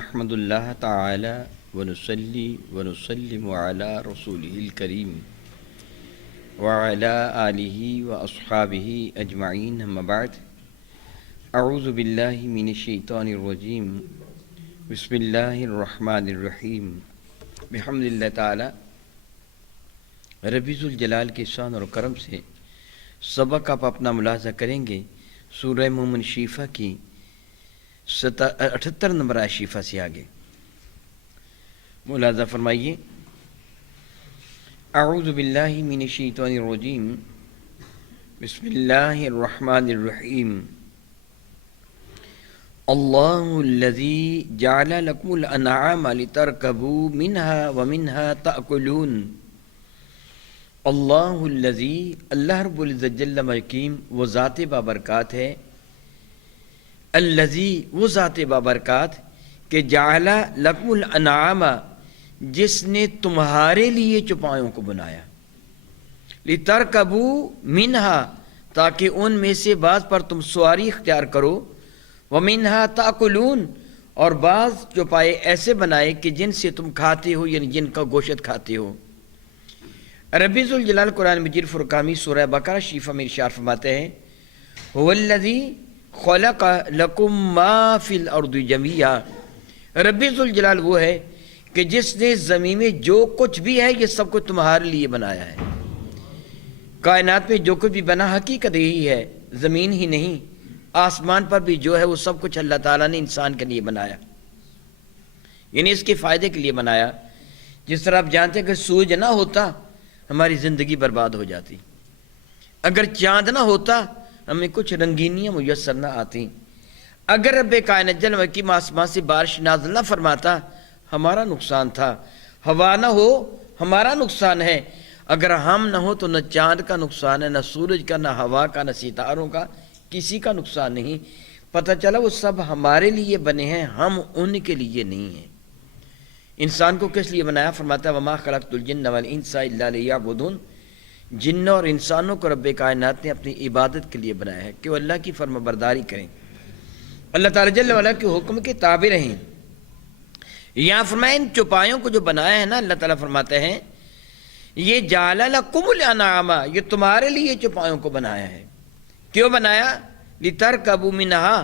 نحمد اللہ تعالی ونصلی ونسلم علی رسولہ الکریم وعلی آلہ واصحابہ اجمعین اما بعد اعوذ باللہ من الشیطان الرجیم بسم اللہ الرحمن الرحیم بحمد اللہ تعالی رب ذوالجلال کے شان اور کرم سے سبق آپ اپنا ملاحظہ کریں گے سورہ مومن شیفہ کی 78 نمبر آیت شیفہ سے آگے ملاحظہ فرمائیے. اعوذ باللہ من الشیطان الرجیم بسم اللہ الرحمن الرحیم اللہ الذی جعل لکم الانعام لترکبوا منہا ومنہا تأکلون. اللہ الذی، اللہ رب العزت جل مقیم وہ ذات بابرکات ہے، الذی وہ ذات بابرکات کہ جعل لکم الانعام جس نے تمہارے لیے چوپایوں کو بنایا، لترکبوا منہا تاکہ ان میں سے بعض پر تم سواری اختیار کرو، ومنہا تاکلون اور بعض چوپائے ایسے بنائے کہ جن سے تم کھاتے ہو، یعنی جن کا گوشت کھاتے ہو. رب ذوالجلال قرآن مجید فرقانی سورہ بقرہ شیفہ میں ارشاد فرماتے ہیں هو الذی خلق لکم ما فی الارض جمیعا. رب ذوالجلال وہ ہے کہ جس نے زمین میں جو کچھ بھی ہے یہ سب کچھ تمہارے لیے بنایا ہے. کائنات میں جو کچھ بھی بنا حقیقت یہی ہے، زمین ہی نہیں، آسمان پر بھی جو ہے وہ سب کچھ اللہ تعالیٰ نے انسان کے لیے بنایا، یعنی اس کے فائدے کے لیے بنایا. جس طرح آپ جانتے ہیں کہ سورج نہ ہوتا ہماری زندگی برباد ہو جاتی، اگر چاند نہ ہوتا ہمیں کچھ رنگینیاں میسر نہ آتی، اگر رب کائنات جل مقیم آسمان سے بارش نازل نہ فرماتا ہمارا نقصان تھا، ہوا نہ ہو ہمارا نقصان ہے، اگر ہم نہ ہو تو نہ چاند کا نقصان ہے، نہ سورج کا، نہ ہوا کا، نہ ستاروں کا، کسی کا نقصان نہیں. پتہ چلا وہ سب ہمارے لیے بنے ہیں، ہم ان کے لیے نہیں ہیں. انسان کو کس لیے بنایا؟ فرماتا ہے وما خلقت الجن والانس الا لیعبدون. جنوں اور انسانوں کو رب کائنات نے اپنی عبادت کے لیے بنایا ہے کہ وہ اللہ کی فرما برداری کریں، اللہ تعالیٰ جل وعلا کے حکم کے تابع رہیں. یہاں فرمایا ان چوپایوں کو جو بنایا ہے نا، اللہ تعالیٰ فرماتے ہیں یہ جعل لکم الانعام، یہ تمہارے لیے چوپایوں کو بنایا ہے. کیوں بنایا؟ لترکبوا منہا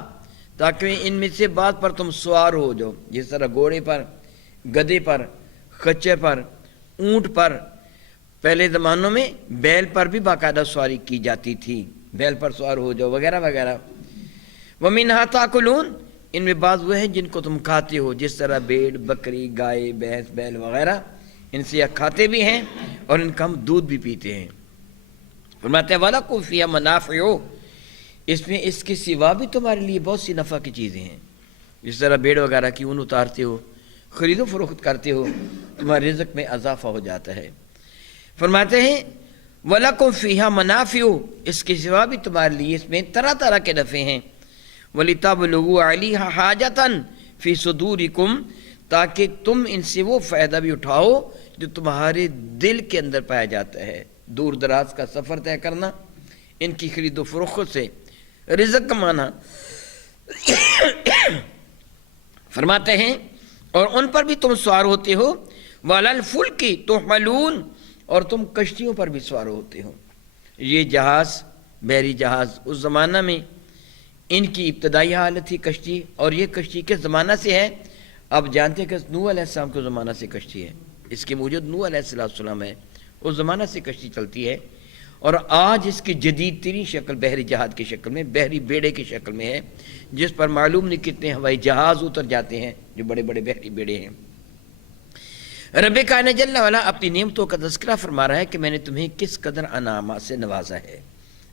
تاکہ ان میں سے بعض پر تم سوار ہو جاؤ، جس طرح گھوڑے پر، گدے پر، خچر پر، اونٹ پر. پہلے زمانوں میں بیل پر بھی باقاعدہ سواری کی جاتی تھی، بیل پر سوار ہو جاؤ وغیرہ وغیرہ. وَمِنْهَا تَأْكُلُونَ ان میں بعض وہ ہیں جن کو تم کھاتے ہو، جس طرح بھیڑ، بکری، گائے، بھینس، بیل وغیرہ، ان سے کھاتے بھی ہیں اور ان کا ہم دودھ بھی پیتے ہیں. فرماتے ہیں وَلَكُمْ فِيهَا مَنَافِعُ، اس میں اس کے سوا بھی تمہارے لیے بہت سی نفع کی چیزیں ہیں. جس طرح بھیڑ وغیرہ کی اون اتارتے ہو، خرید و فروخت کرتے ہو، تمہارے رزق میں اضافہ ہو جاتا ہے. فرماتے ہیں وَلَكُمْ فِيهَا مَنَافِعُ اس کے سوا بھی تمہارے لیے اس میں طرح طرح کے نفع ہیں. وَلِتَبْلُغُوا عَلَيْهَا حَاجَةً فِي صُدُورِكُمْ تاکہ تم ان سے وہ فائدہ بھی اٹھاؤ جو تمہارے دل کے اندر پایا جاتا ہے. دور دراز کا سفر طے کرنا، ان کی خرید و فروخت سے رزق کمانا. فرماتے ہیں اور ان پر بھی تم سوار ہوتے ہو. وَعَلَى الْفُلْكِ تُحْمَلُونَ اور تم کشتیوں پر بھی سوار ہوتے ہو. یہ جہاز، بحری جہاز، اس زمانہ میں ان کی ابتدائی حالت تھی کشتی، اور یہ کشتی کس زمانہ سے ہے؟ آپ جانتے ہیں کہ نوح علیہ السلام کے زمانہ سے کشتی ہے، اس کے موجود نوح علیہ السلام ہے، اس زمانہ سے کشتی چلتی ہے. اور آج اس کی جدید ترین شکل بحری جہاز کی شکل میں، بحری بیڑے کی شکل میں ہے، جس پر معلوم نہیں کتنے ہوائی جہاز اتر جاتے ہیں جو بڑے بڑے بحری بیڑے ہیں. رب کائنات جل وعلا اپنی نعمتوں کا تذکرہ فرما رہا ہے کہ میں نے تمہیں کس قدر انعامات سے نوازا ہے.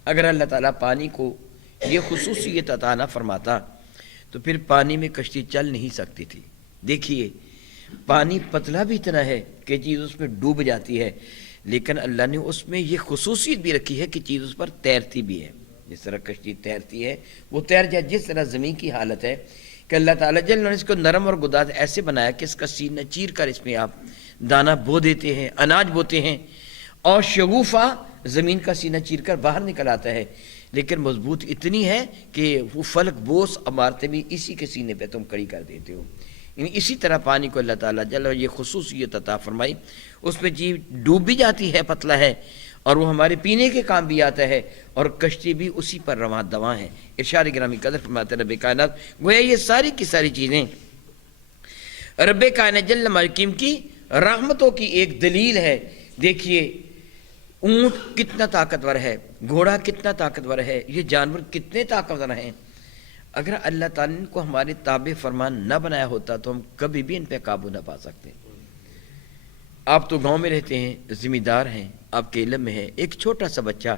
اگر اللہ تعالیٰ پانی کو یہ خصوصیت عطا نہ فرماتا تو پھر پانی میں کشتی چل نہیں سکتی تھی. دیکھیے پانی پتلا بھی اتنا ہے کہ چیز اس میں ڈوب جاتی ہے، لیکن اللہ نے اس میں یہ خصوصیت بھی رکھی ہے کہ چیز اس پر تیرتی بھی ہے. جس طرح کشتی تیرتی ہے وہ تیر جائے. جس طرح زمین کی حالت ہے کہ اللہ تعالیٰ جل نے اس کو نرم اور گداز ایسے بنایا کہ اس کا سینہ چیر کر اس میں آپ دانہ بو دیتے ہیں، اناج بوتے ہیں، اور شگوفہ زمین کا سینہ چیر کر باہر نکل آتا ہے. لیکن مضبوط اتنی ہے کہ وہ فلک بوس عمارتیں بھی اسی کے سینے پہ تم کھڑی کر دیتے ہو. اسی طرح پانی کو اللہ تعالیٰ جل یہ خصوصیت عطا فرمائی، اس پہ جی ڈوب بھی جاتی ہے، پتلا ہے، اور وہ ہمارے پینے کے کام بھی آتا ہے، اور کشتی بھی اسی پر رواں دواں ہے۔ ارشاد گرامی قدر فرماتے رب کائنات، گویا یہ ساری کی ساری چیزیں رب کائنات جل مالکیم کی رحمتوں کی ایک دلیل ہے۔ دیکھیے اونٹ کتنا طاقتور ہے، گھوڑا کتنا طاقتور ہے، یہ جانور کتنے طاقتور ہیں۔ اگر اللہ تعالیٰ نے کو ہمارے تابع فرمان نہ بنایا ہوتا تو ہم کبھی بھی ان پہ قابو نہ پا سکتے۔ آپ تو گاؤں میں رہتے ہیں، ذمہ دار ہیں، آپ کے علم میں ہے، ایک چھوٹا سا بچہ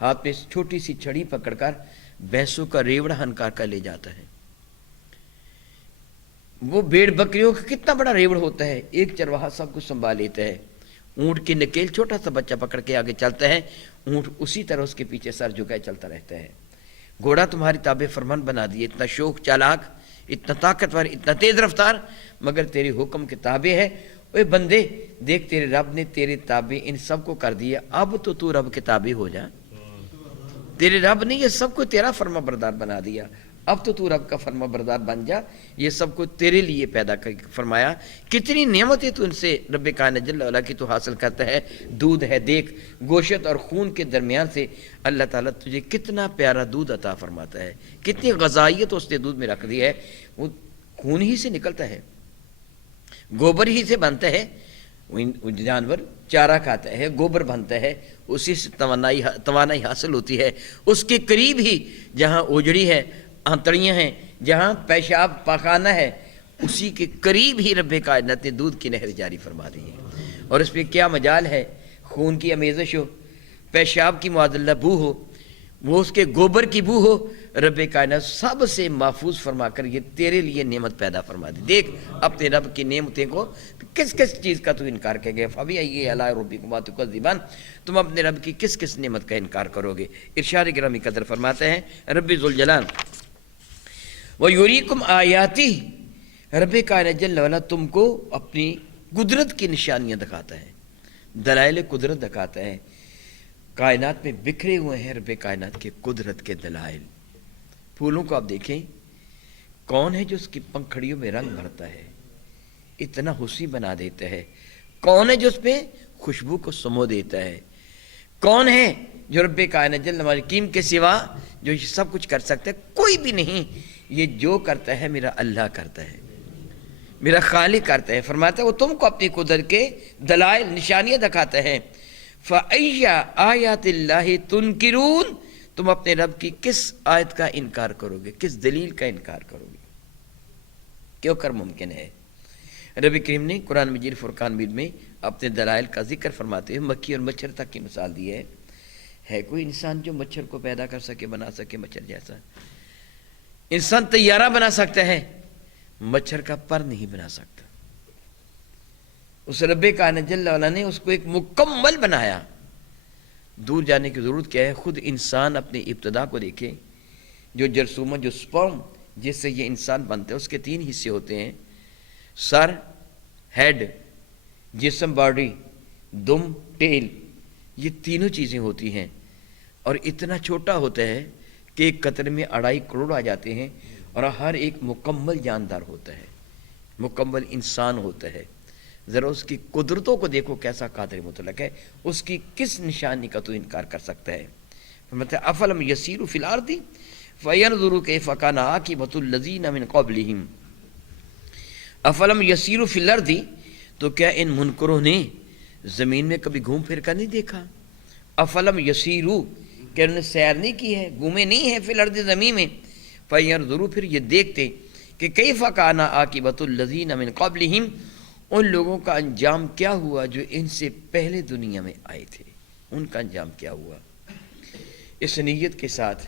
ہاتھ میں چھوٹی سی چھڑی پکڑ کر بھینسوں کا ریوڑا ہنکار کر لے جاتا ہے۔ وہ بھیڑ بکریوں کا کتنا بڑا ریوڑ ہوتا ہے، ایک چرواہا سب کچھ سنبھال لیتا ہے۔ اونٹ کی نکیل چھوٹا سا بچہ پکڑ کے آگے چلتا ہے، اونٹ اسی طرح اس کے پیچھے سر جھکائے چلتا رہتا ہے۔ گھوڑا تمہاری تابع فرمان بنا دیے، اتنا شوخ چالاک، اتنا طاقتور، اتنا تیز رفتار، مگر تیرے حکم کے تابع ہے۔ اے بندے دیکھ، تیرے رب نے تیرے تابع ان سب کو کر دیا، اب تو رب کے تابع ہو جا۔ تیرے رب نے یہ سب کو تیرا فرما بردار بنا دیا، اب تو رب کا فرما بردار بن جا، یہ سب کو تیرے لیے پیدا فرمایا۔ کتنی نعمتیں تو ان سے رب کائنات جل وعلا کی تو حاصل کرتا ہے۔ دودھ ہے، دیکھ گوشت اور خون کے درمیان سے اللہ تعالیٰ تجھے کتنا پیارا دودھ عطا فرماتا ہے، کتنی غذائیت اس نے دودھ میں رکھ دی ہے۔ وہ خون ہی سے نکلتا ہے، گوبر ہی سے بنتا ہے، جانور چارہ کھاتا ہے، گوبر بنتا ہے، اسی سے توانائی حاصل ہوتی ہے۔ اس کے قریب ہی جہاں اوجڑی ہے، آنتڑیاں ہیں، جہاں پیشاب پاخانہ ہے، اسی کے قریب ہی رب کائنات نے دودھ کی نہر جاری فرما دی ہے۔ اور اس پہ کیا مجال ہے، خون کی امیزش ہو، پیشاب کی معادلہ بو ہو، وہ اس کے گوبر کی بو ہو، رب کائنات سب سے محفوظ فرما کر یہ تیرے لیے نعمت پیدا فرما دی۔ دیکھ اپنے رب کی نعمتیں کو کس کس چیز کا تو انکار کرے گے، فَبِأَيِّ آلَاءِ رَبِّكُمَا تُكَذِّبَانِ، تم اپنے رب کی کس کس نعمت کا انکار کرو گے۔ ارشاد گرامی قدر فرماتے ہیں رب ذوالجلال، وَيُرِيكُمْ آيَاتِهِ، رب کائنات جل وعلا تم کو اپنی قدرت کی نشانیاں دکھاتا ہے، دلائل قدرت دکھاتا ہے۔ کائنات میں بکھرے ہوئے ہیں رب کائنات کے قدرت کے دلائل۔ پھولوں کو آپ دیکھیں، کون ہے جو اس کی پنکھڑیوں میں رنگ بھرتا ہے، اتنا حسین بنا دیتا ہے؟ کون ہے جو اس پہ خوشبو کو سمو دیتا ہے؟ کون ہے جو رب کائنات جل مالکین کے سوا جو یہ سب کچھ کر سکتا ہے؟ کوئی بھی نہیں۔ یہ جو کرتا ہے میرا اللہ کرتا ہے، میرا خالق کرتا ہے۔ فرماتا ہے وہ تم کو اپنی قدرت کے دلائل نشانیاں دکھاتا ہے۔ فَأَيَّ آیَاتِ اللَّهِ تُنْکِرُونَ، تم اپنے رب کی کس آیت کا انکار کرو گے، کس دلیل کا انکار کرو گے؟ کیوں کر ممکن ہے؟ رب کریم نے قرآن مجید فرقان مجید میں اپنے دلائل کا ذکر فرماتے ہوئے مکھی اور مچھر تک کی مثال دی ہے کوئی انسان جو مچھر کو پیدا کر سکے، بنا سکے مچھر جیسا؟ انسان طیارہ بنا سکتا ہے، مچھر کا پر نہیں بنا سکتا۔ اس رب کائنات جل وعلا نے اس کو ایک مکمل بنایا۔ دور جانے کی ضرورت کیا ہے، خود انسان اپنی ابتدا کو دیکھے۔ جو جرثومہ، جو سپرم جس سے یہ انسان بنتا ہے، اس کے 3 حصے ہوتے ہیں، سر، ہیڈ، جسم، باڈی، دم، ٹیل، یہ تینوں چیزیں ہوتی ہیں۔ اور اتنا چھوٹا ہوتا ہے کہ ایک قطرے میں 2.5 کروڑ آ جاتے ہیں، اور ہر ایک مکمل جاندار ہوتا ہے، مکمل انسان ہوتا ہے۔ ذرا اس کی قدرتوں کو دیکھو کیسا قادر مطلق ہے، اس کی کس نشانی کا تو انکار کر سکتا ہے؟ فرماتا ہے افلم یسیروا فی الارض فینظروا کیف کان عاقبۃ الذین من قبلہم، افلم یسیروا فی الارض، تو کیا ان منکروں نے زمین میں کبھی گھوم پھر کر نہیں دیکھا؟ افلم یسیروا، کہ انہوں نے سیر نہیں کی ہے، گھومے نہیں ہیں فی الارض، زمین میں، فینظروا، پھر یہ دیکھتے کہ کیف کان عاقبۃ الذین من قبلہم، ان لوگوں کا انجام کیا ہوا جو ان سے پہلے دنیا میں آئے تھے، ان کا انجام کیا ہوا۔ اس نیت کے ساتھ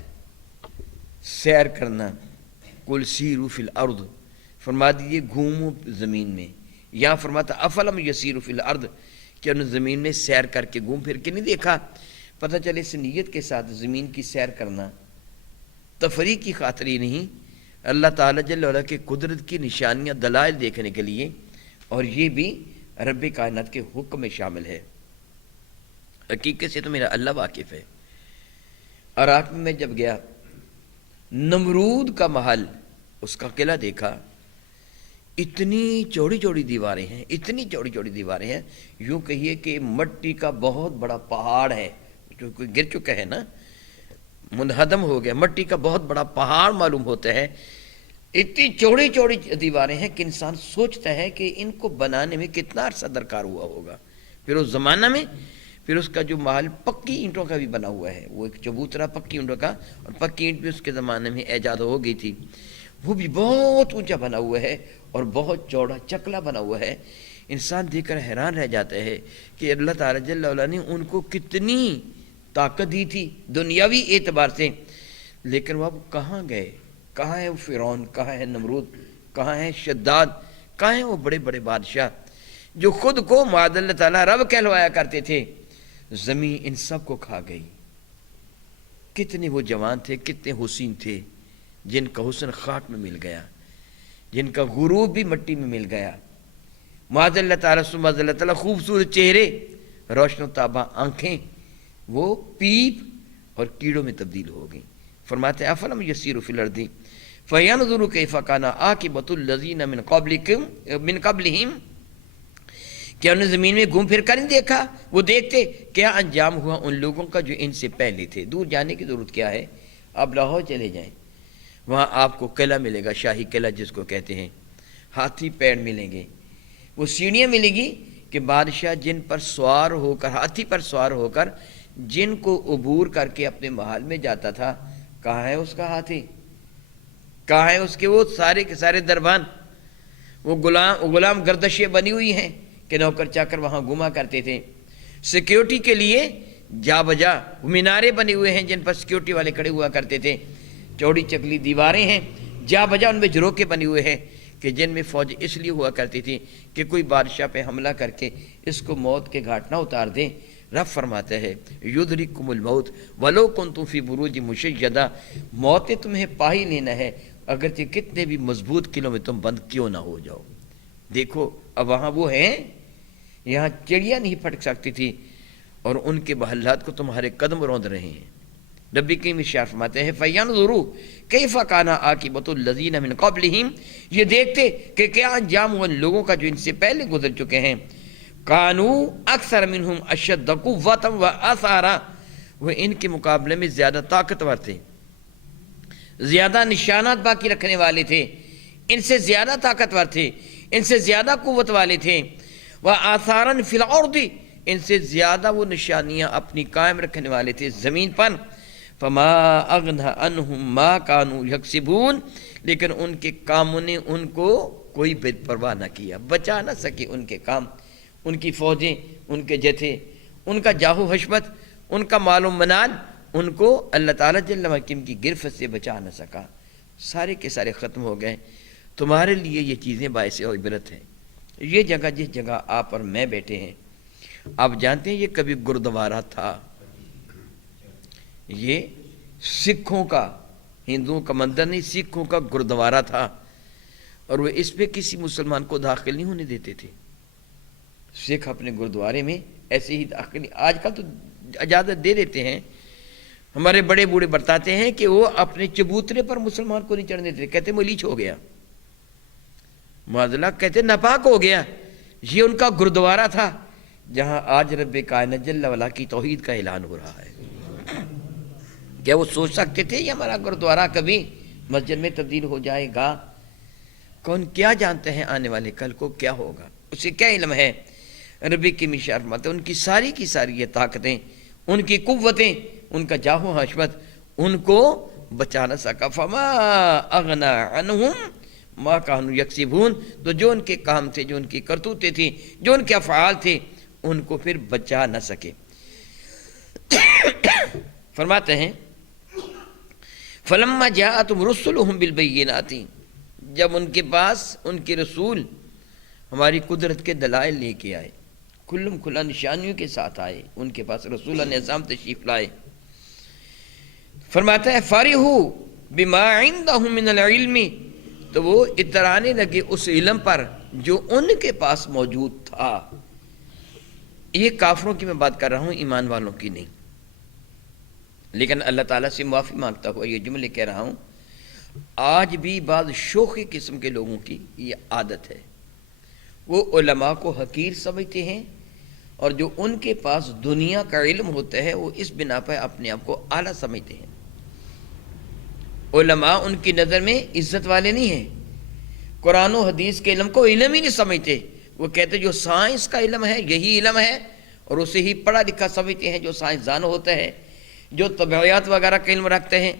سیر کرنا، قل سیروا فی الارض، فرما دیجیے گھومو زمین میں، یا فرماتا افلم یسیروا فی الارض، کہ انہوں نے زمین میں سیر کر کے گھوم پھر کے نہیں دیکھا؟ پتہ چلے اس نیت کے ساتھ زمین کی سیر کرنا تفریح کی خاطر ہی نہیں، اللہ تعالیٰ جل وعلا کے قدرت کی نشانیاں، دلائل دیکھنے کے لیے، اور یہ بھی رب کائنات کے حکم میں شامل ہے۔ حقیقت سے تو میرا اللہ واقف ہے۔ عراق میں جب گیا، نمرود کا محل، اس کا قلعہ دیکھا، اتنی چوڑی چوڑی دیواریں ہیں، اتنی چوڑی چوڑی دیواریں ہیں، یوں کہیے کہ مٹی کا بہت بڑا پہاڑ ہے جو کوئی گر چکا ہے نا، منہدم ہو گیا، مٹی کا بہت بڑا پہاڑ معلوم ہوتا ہے. اتنی چوڑی چوڑی دیواریں ہیں کہ انسان سوچتا ہے کہ ان کو بنانے میں کتنا عرصہ درکار ہوا ہوگا. پھر اس زمانہ میں پھر اس کا جو محل پکی اینٹوں کا بھی بنا ہوا ہے، وہ ایک چبوترا پکی اینٹوں کا، اور پکی اینٹ بھی اس کے زمانے میں ایجاد ہو گئی تھی، وہ بھی بہت اونچا بنا ہوا ہے اور بہت چوڑا چکلا بنا ہوا ہے. انسان دیکھ کر حیران رہ جاتا ہے کہ اللہ تعالیٰ جل وعلا نے ان کو کتنی طاقت دی تھی دنیاوی اعتبار سے، لیکن وہ اب کہاں گئے؟ کہاں ہے وہ فرعون، کہاں ہے نمرود، کہاں ہے شداد، کہاں ہیں وہ بڑے بڑے بادشاہ جو خود کو معاذ اللہ تعالیٰ رب کہلوایا کرتے تھے؟ زمین ان سب کو کھا گئی. کتنے وہ جوان تھے، کتنے حسین تھے، جن کا حسن خاک میں مل گیا، جن کا غروب بھی مٹی میں مل گیا. معاذ اللہ تعالیٰ معاذ اللہ تعالیٰ خوبصورت چہرے، روشن و تاباں آنکھیں، وہ پیپ اور کیڑوں میں تبدیل ہو گئیں. فرماتے ہیں افلم یسیروا فی الارض فینظروا کیف کان عاقبۃ الذین من قبلہم، کیا انہوں نے زمین میں گھوم پھر کر نہیں دیکھا، وہ دیکھتے کیا انجام ہوا ان لوگوں کا جو ان سے پہلے تھے. دور جانے کی ضرورت کیا ہے، آپ لاہور چلے جائیں، وہاں آپ کو قلعہ ملے گا، شاہی قلعہ جس کو کہتے ہیں، ہاتھی پیر ملیں گے، وہ سیڑھیاں ملیں گی کہ بادشاہ جن پر سوار ہو کر، ہاتھی پر سوار ہو کر جن کو عبور کر کے اپنے محل میں جاتا تھا، کہاں ہے اس کا ہاتھی، کہاں ہے اس کے وہ سارے کے سارے دربان، وہ غلام گردشیں بنی ہوئی ہیں کہ نوکر چاکر وہاں گھوما کرتے تھے. سیکیورٹی کے لیے جا بجا مینارے بنے ہوئے ہیں جن پر سیکیورٹی والے کھڑے ہوا کرتے تھے، چوڑی چکلی دیواریں ہیں، جا بجا ان میں جھروکے بنے ہوئے ہیں کہ جن میں فوج اس لیے ہوا کرتی تھی کہ کوئی بادشاہ پہ حملہ کر کے اس کو موت کے گھاٹ نہ اتار دیں. رب فرماتا ہے یدرککم الموت ولو کنتم فی بروج مشیدہ، موت نے تمہیں پا ہی لینا ہے اگرچہ کتنے بھی مضبوط قلعوں میں تم بند کیوں نہ ہو جاؤ. دیکھو اب وہاں وہ ہیں، یہاں چڑیا نہیں پھٹک سکتی تھی، اور ان کے محلات کو تمہارے قدم روند رہے ہیں. نبی کریم ارشاد فرماتے ہیں فَيَنْظُرُوا كَيْفَ كَانَ عَاقِبَةُ الَّذِينَ مِنْ قَبْلِهِمْ، یہ دیکھتے کہ کیا انجام ہوا ان لوگوں کا جو ان سے پہلے گزر چکے ہیں. كَانُوا أَكْثَرَ مِنْهُمْ أَشَدَّ قُوَّةً وَآثَارًا، وہ ان کے مقابلے میں زیادہ طاقتور تھے، زیادہ نشانات باقی رکھنے والے تھے، ان سے زیادہ طاقتور تھے، ان سے زیادہ قوت والے تھے. وَآثَارًا فِي الْأَرْضِ، ان سے زیادہ وہ نشانیاں اپنی قائم رکھنے والے تھے زمین پر. فَمَا أَغْنَى عَنْهُمْ مَا كَانُوا يَكْسِبُونَ، لیکن ان کے کاموں نے ان کو کوئی بے پرواہ نہ کیا، بچا نہ سکے ان کے کام، ان کی فوجیں، ان کے جتھے، ان کا جاہو حشمت، ان کا مال و منال، ان کو اللہ تعالیٰ جل وعلا کی گرفت سے بچا نہ سکا، سارے کے سارے ختم ہو گئے. تمہارے لیے یہ چیزیں باعث عبرت ہیں. یہ جگہ جس جگہ آپ اور میں بیٹھے ہیں، آپ جانتے ہیں یہ کبھی گردوارہ تھا، یہ سکھوں کا، ہندوؤں کا مندر نہیں، سکھوں کا گردوارہ تھا، اور وہ اس پہ کسی مسلمان کو داخل نہیں ہونے دیتے تھے. سکھ اپنے گردوارے میں ایسے ہی داخل، آج کل تو اجازت دے دیتے ہیں، ہمارے بڑے بوڑھے بتاتے ہیں کہ وہ اپنے چبوترے پر مسلمان کو نہیں چڑھنے دیتے، کہتے ملیچ ہو گیا، معذلہ کہتے ناپاک ہو گیا. یہ ان کا گردوارہ تھا جہاں آج رب کائنات جل وعلا کی توحید کا اعلان ہو رہا ہے. کیا وہ سوچ سکتے تھے یہ ہمارا گردوارہ کبھی مسجد میں تبدیل ہو جائے گا؟ کون کیا جانتے ہیں آنے والے کل کو کیا ہوگا، اسے کیا علم ہے. ربی کی مشارمت، ان کی ساری یہ طاقتیں، ان کی قوتیں، ان کا جاہو حشمت ان کو بچا نہ سکا. فما اغنا عنہم ما کانوا یکسبون، تو جو ان کے کام تھے، جو ان کی کرتوتیں تھیں، جو ان کے افعال تھے، ان کو پھر بچا نہ سکے. فرماتے ہیں فلما جاءتهم رسلهم بالبينات، جب ان کے پاس ان کے رسول ہماری قدرت کے دلائل لے کے آئے، کھلم کھلا نشانیوں کے ساتھ آئے، ان کے پاس رسول نظام تشریف لائے. فرماتا ہے فارحوا بما عندهم من العلم، تو وہ اترانے لگے اس علم پر جو ان کے پاس موجود تھا. یہ کافروں کی میں بات کر رہا ہوں، ایمان والوں کی نہیں، لیکن اللہ تعالیٰ سے معافی مانگتا ہوا یہ جملے کہہ رہا ہوں. آج بھی بعض شوخی قسم کے لوگوں کی یہ عادت ہے، وہ علماء کو حقیر سمجھتے ہیں، اور جو ان کے پاس دنیا کا علم ہوتا ہے وہ اس بنا پر اپنے آپ کو اعلیٰ سمجھتے ہیں۔ علماء ان کی نظر میں عزت والے نہیں ہیں، قرآن و حدیث کے علم کو علم ہی نہیں سمجھتے۔ وہ کہتے جو سائنس کا علم ہے یہی علم ہے، اور اسے ہی پڑھا لکھا سمجھتے ہیں۔ جو سائنسدان ہوتا ہے، جو طبیعیات وغیرہ کا علم رکھتے ہیں،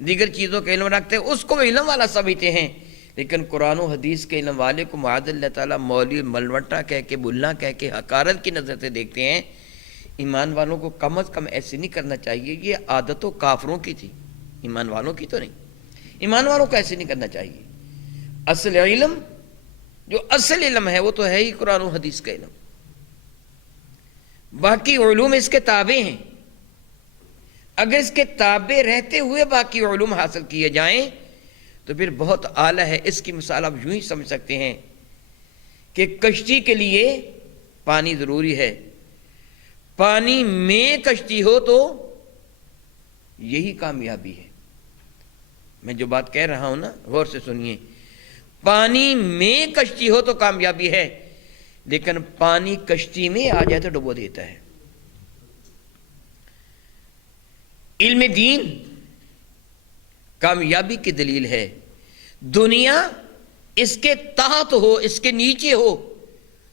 دیگر چیزوں کا علم رکھتے ہیں، اس کو علم والا سمجھتے ہیں۔ لیکن قرآن و حدیث کے علم والے کو معاذ اللہ تعالیٰ مولوی ملوٹا کہہ کے، بلّا کہہ کے حقارت کی نظر سے دیکھتے ہیں۔ ایمان والوں کو کم از کم ایسے نہیں کرنا چاہیے، یہ عادت تو کافروں کی تھی، ایمان والوں کی تو نہیں۔ ایمان والوں کو ایسے نہیں کرنا چاہیے۔ اصل علم، جو اصل علم ہے وہ تو ہے ہی قرآن و حدیث کا علم، باقی علوم اس کے تابع ہیں۔ اگر اس کے تابع رہتے ہوئے باقی علوم حاصل کیے جائیں تو پھر بہت اعلیٰ ہے۔ اس کی مثال آپ یوں ہی سمجھ سکتے ہیں کہ کشتی کے لیے پانی ضروری ہے، پانی میں کشتی ہو تو یہی کامیابی ہے۔ میں جو بات کہہ رہا ہوں نا، غور سے سنیے، پانی میں کشتی ہو تو کامیابی ہے، لیکن پانی کشتی میں آ جائے تو ڈبو دیتا ہے۔ علم دین کامیابی کی دلیل ہے۔ دنیا اس کے تحت ہو، اس کے نیچے ہو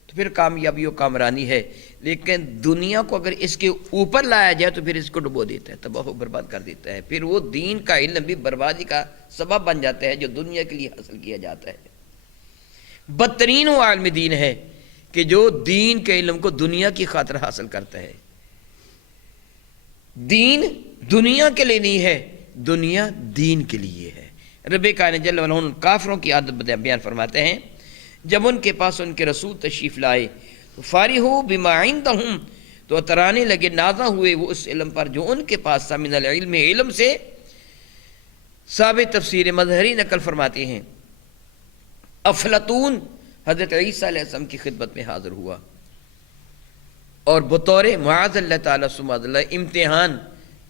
تو پھر کامیابی و کامرانی ہے، لیکن دنیا کو اگر اس کے اوپر لایا جائے تو پھر اس کو ڈبو دیتا ہے، تباہ و برباد کر دیتا ہے۔ پھر وہ دین کا علم بھی بربادی کا سبب بن جاتا ہے جو دنیا کے لیے حاصل کیا جاتا ہے۔ بدترین وہ عالم دین ہے کہ جو دین کے علم کو دنیا کی خاطر حاصل کرتا ہے۔ دین دنیا کے لیے نہیں ہے، دنیا دین کے لیے ہے۔ رب کائنات جل وعلا ان کافروں کی عادت بیان فرماتے ہیں، جب ان کے پاس ان کے رسول تشریف لائے فارحوا بما عندهم، تو اترانے لگے، نازاں ہوئے وہ اس علم پر جو ان کے پاس تھا، من العلم، علم سے۔ ثابت تفسیر مظہری نقل فرماتے ہیں افلاطون حضرت عیسیٰ علیہ السلام کی خدمت میں حاضر ہوا، اور بطور معاذ اللہ تعالیٰ سماد اللہ امتحان،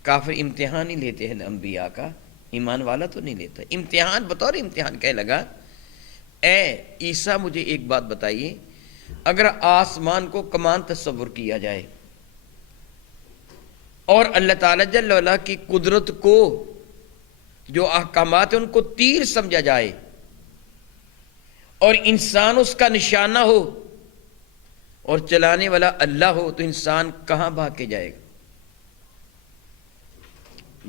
کافر امتحان ہی لیتے ہیں انبیاء کا، ایمان والا تو نہیں لیتا، امتحان بطور امتحان کہنے لگا، اے عیسیٰ مجھے ایک بات بتائیے، اگر آسمان کو کمان تصور کیا جائے اور اللہ تعالیٰ جل وعلا کی قدرت کو، جو احکامات ہیں ان کو تیر سمجھا جائے، اور انسان اس کا نشانہ ہو اور چلانے والا اللہ ہو، تو انسان کہاں بھاگ کے جائے گا؟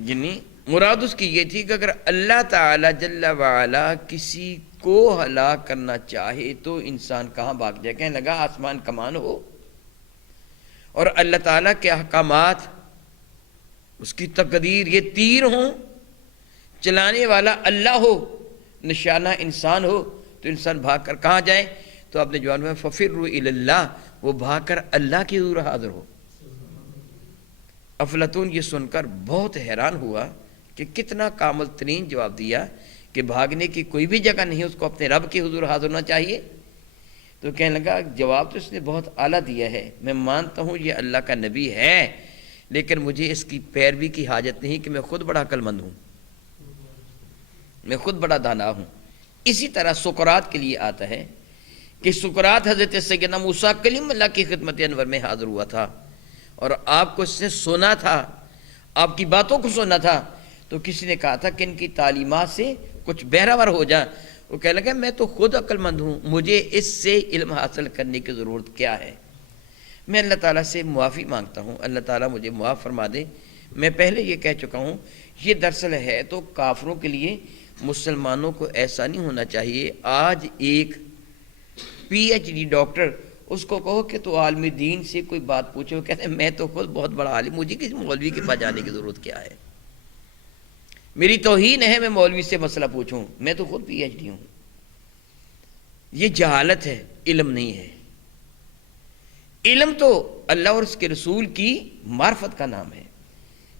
یعنی مراد اس کی یہ تھی کہ اگر اللہ تعالی جل وعلا کسی کو ہلاک کرنا چاہے تو انسان کہاں بھاگ جائے؟ کہنے لگا آسمان کمان ہو اور اللہ تعالیٰ کے احکامات، اس کی تقدیر یہ تیر ہوں، چلانے والا اللہ ہو، نشانہ انسان ہو، تو انسان بھاگ کر کہاں جائے؟ تو آپ نے جواب میں ففروا الی اللہ، وہ بھاگ کر اللہ کی حضور حاضر ہو۔ افلاطون یہ سن کر بہت حیران ہوا کہ کتنا کامل ترین جواب دیا کہ بھاگنے کی کوئی بھی جگہ نہیں، اس کو اپنے رب کی حضور حاضر ہونا چاہیے۔ تو کہنے لگا جواب تو اس نے بہت اعلیٰ دیا ہے، میں مانتا ہوں یہ اللہ کا نبی ہے، لیکن مجھے اس کی پیروی کی حاجت نہیں کہ میں خود بڑا عقل مند ہوں، میں خود بڑا دانا ہوں۔ اسی طرح سقراط کے لیے آتا ہے کہ سقراط حضرت سیدنا موسیٰ کلیم اللہ کی خدمت انور میں حاضر ہوا تھا، اور آپ کو اس نے سنا تھا، آپ کی باتوں کو سنا تھا، تو کسی نے کہا تھا کہ ان کی تعلیمات سے کچھ بہراور ہو جا۔ وہ کہنے لگا میں تو خود عقل مند ہوں، مجھے اس سے علم حاصل کرنے کی ضرورت کیا ہے؟ میں اللہ تعالیٰ سے معافی مانگتا ہوں، اللہ تعالیٰ مجھے معاف فرما دے۔ میں پہلے یہ کہہ چکا ہوں، یہ دراصل ہے تو کافروں کے لیے، مسلمانوں کو ایسا نہیں ہونا چاہیے۔ آج ایک پی ایچ ڈی ڈاکٹر، اس کو کہو کہ تو عالم دین سے کوئی بات پوچھو، کہتے ہیں میں تو خود بہت بڑا عالم، مجھے کسی مولوی کے پاس جانے کی ضرورت کیا ہے؟ میری توہین ہے میں مولوی سے مسئلہ پوچھوں، میں تو خود پی ایچ ڈی ہوں۔ یہ جہالت ہے، علم نہیں ہے۔ علم تو اللہ اور اس کے رسول کی معرفت کا نام ہے۔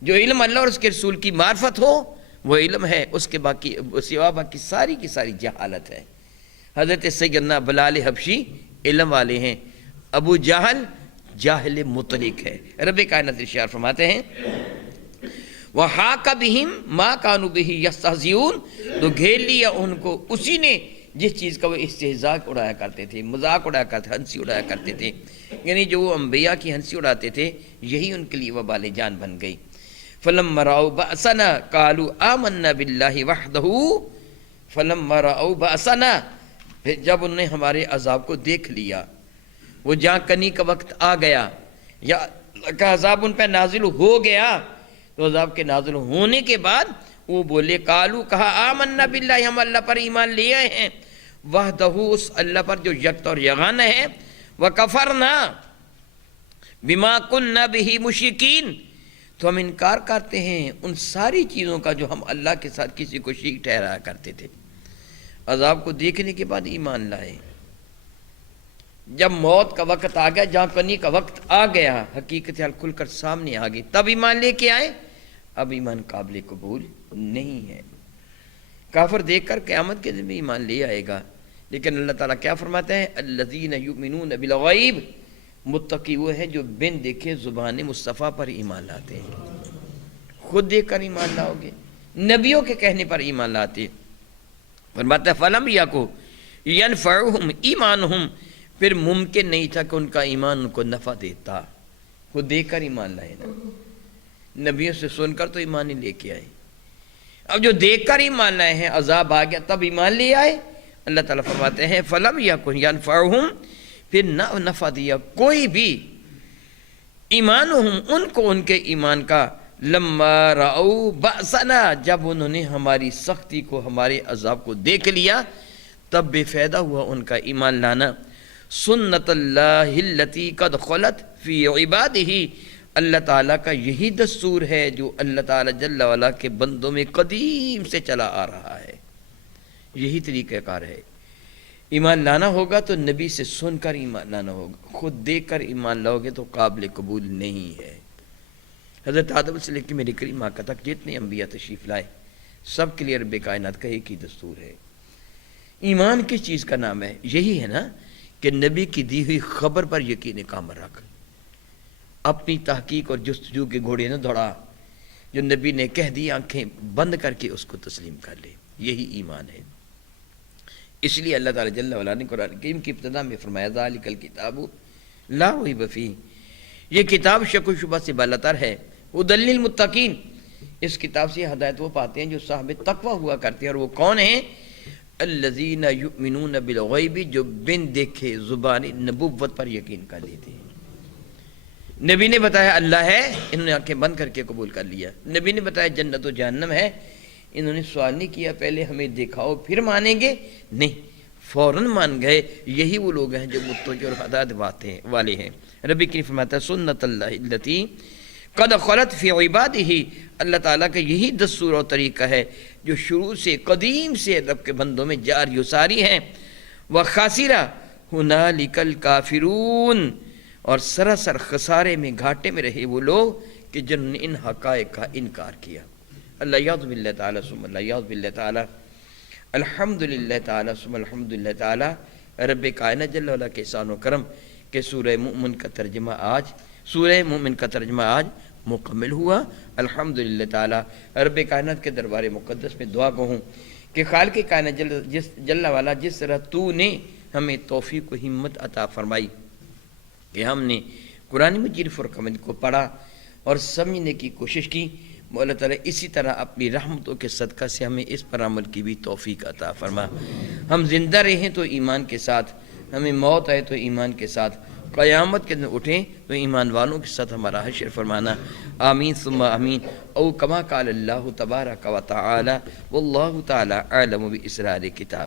جو علم اللہ اور اس کے رسول کی معرفت ہو وہ علم ہے، اس کے سوا باقی ساری کی ساری جہالت ہے۔ حضرت سیدنا بلال حبشی علم والے ہیں، ابو جہل جاہل مطلق ہے۔ رب کائنات ارشاد فرماتے ہیں وحاق بہم ما کانوا بہ یستہزئون، تو گھیر لیا ان کو اسی نے جس چیز کا وہ استہزاء اڑایا کرتے تھے، مذاق اڑایا کرتے، ہنسی اڑایا کرتے تھے، یعنی جو وہ انبیاء کی ہنسی اڑاتے تھے یہی ان کے لیے وبال جان بن گئی۔ فلما رأوا بأسنا قالوا آمنا باللہ وحدہ، فلما رأوا بأسنا، پھر جب انہوں نے ہمارے عذاب کو دیکھ لیا، وہ جہاں کنی کا وقت آ گیا یا اللہ کا عذاب ان پہ نازل ہو گیا، تو عذاب کے نازل ہونے کے بعد وہ بولے، قالوا، کہا، آمنا باللہ، ہم اللہ پر ایمان لے آئے ہیں، وحدہ، اس اللہ پر جو یکتا اور یگانہ ہے، وکفرنا بما کننا بہ مشرکین، تو ہم انکار کرتے ہیں ان ساری چیزوں کا جو ہم اللہ کے ساتھ کسی کو شریک ٹھہرایا کرتے تھے۔ عذاب کو دیکھنے کے بعد ایمان لائے، جب موت کا وقت آ گیا، جہاں کنی کا وقت آ گیا، حقیقت حال کھل کر سامنے آ گئی، تب ایمان لے کے آئے، اب ایمان قابل قبول نہیں ہے۔ کافر دیکھ کر قیامت کے دن میں ایمان لے آئے گا، لیکن اللہ تعالیٰ کیا فرماتے ہیں؟ الذین یؤمنون بالغیب، متقی وہ ہیں جو بن دیکھے زبان مصطفیٰ پر ایمان لاتے ہیں، خود دیکھ کر ایمان لاؤ گے، نبیوں کے کہنے پر ایمان لاتے ہیں۔ فرماتا ہے فلم یکو ینفعہم ایمانہم، پھر ممکن نہیں تھا کہ ان کا ایمان ان کو نفع دیتا، خود دیکھ کر ایمان لائے نا، نبیوں سے سن کر تو ایمان نہیں لے کے آئے، اب جو دیکھ کر ایمان لائے ہیں، عذاب آ گیا تب ایمان لے آئے۔ اللہ تعالیٰ فرماتے ہیں فلم یکن ینفعہم، پھر نہ نفع دیا کوئی بھی ایمانہم، ان کو ان کے ایمان کا، لما رأوا بأسنا، جب انہوں نے ہماری سختی کو، ہمارے عذاب کو دیکھ لیا، تب بے فائدہ ہوا ان کا ایمان لانا۔ سنت اللہ التی قد خلت فی عبادہ، اللہ تعالیٰ کا یہی دستور ہے جو اللہ تعالیٰ جل وعلا کے بندوں میں قدیم سے چلا آ رہا ہے، یہی طریقہ کار ہے۔ ایمان لانا ہوگا تو نبی سے سن کر ایمان لانا ہوگا، خود دیکھ کر ایمان لاؤ گے تو قابل قبول نہیں ہے۔ حضرت آدم سے لے کے میرے کریم آقا تک جتنے انبیاء تشریف لائے، سب کے لیے رب کائنات کا ایک ہی دستور ہے۔ ایمان کس چیز کا نام ہے؟ یہی ہے نا کہ نبی کی دی ہوئی خبر پر یقین کامل رکھ، اپنی تحقیق اور جستجو کے گھوڑے نہ دوڑا، جو نبی نے کہہ دی آنکھیں بند کر کے اس کو تسلیم کر لے، یہی ایمان ہے۔ اس لیے اللہ تعالیٰ جل وعلا نے قرآن کریم کی ابتدا میں فرمایا ذالک الکتاب لا ریب فیہ، یہ کتاب شک و شبہ سے بالاتر ہے، ھدی للمتقین، اس کتاب سے ہدایت وہ پاتے ہیں جو صاحب تقوی ہوا کرتے ہیں، اور وہ کون ہیں؟ الذین یؤمنون بالغیب، جو بن دیکھے زبان نبوت پر یقین کر لیتے ہیں۔ نبی نے بتایا اللہ ہے، انہوں نے آنکھیں بند کر کے قبول کر لیا۔ نبی نے بتایا جنت و جہنم ہے، انہوں نے سوال نہیں کیا پہلے ہمیں دکھاؤ پھر مانیں گے، نہیں، فوراً مان گئے۔ یہی وہ لوگ ہیں جو متقی اور ہدایت والے ہیں۔ ربی کی فرماتا ہے سنت اللہ التی قد خلت فی عبادہ، اللہ تعالیٰ کا یہی دستور اور طریقہ ہے جو شروع سے قدیم سے رب کے بندوں میں جاری و ساری ہے۔ وخاسر ھنالک الکافرون، اور سراسر خسارے میں، گھاٹے میں رہے وہ لوگ کہ جنہوں نے ان حقائق کا انکار کیا۔ اللہ یعوذ باللہ تعالیٰ ثم اللہ یعوذ باللہ تعالیٰ، الحمدللہ تعالیٰ ثم الحمدللہ تعالیٰ، رب کائنات جل وعلا کے احسان و کرم کہ سورہ مومن کا ترجمہ آج مکمل ہوا۔ الحمدللہ تعالیٰ، رب کائنات کے دربار مقدس میں دعا کہوں کہ خالق کائنات جل وعلا جس طرح تو نے ہمیں توفیق و ہمت عطا فرمائی کہ ہم نے قرآن مجید فرقان کو پڑھا اور سمجھنے کی کوشش کی، مولا تعالیٰ اسی طرح اپنی رحمتوں کے صدقہ سے ہمیں اس پر عمل کی بھی توفیق عطا فرما۔ ہم زندہ رہیں تو ایمان کے ساتھ، ہمیں موت آئے تو ایمان کے ساتھ، قیامت کے دن اٹھیں تو ایمان والوں کے ساتھ ہمارا حشر فرمانا۔ آمین ثم آمین۔ او کما قال اللہ تبارک و تعالی واللہ تعالی اعلم باسرار کتاب۔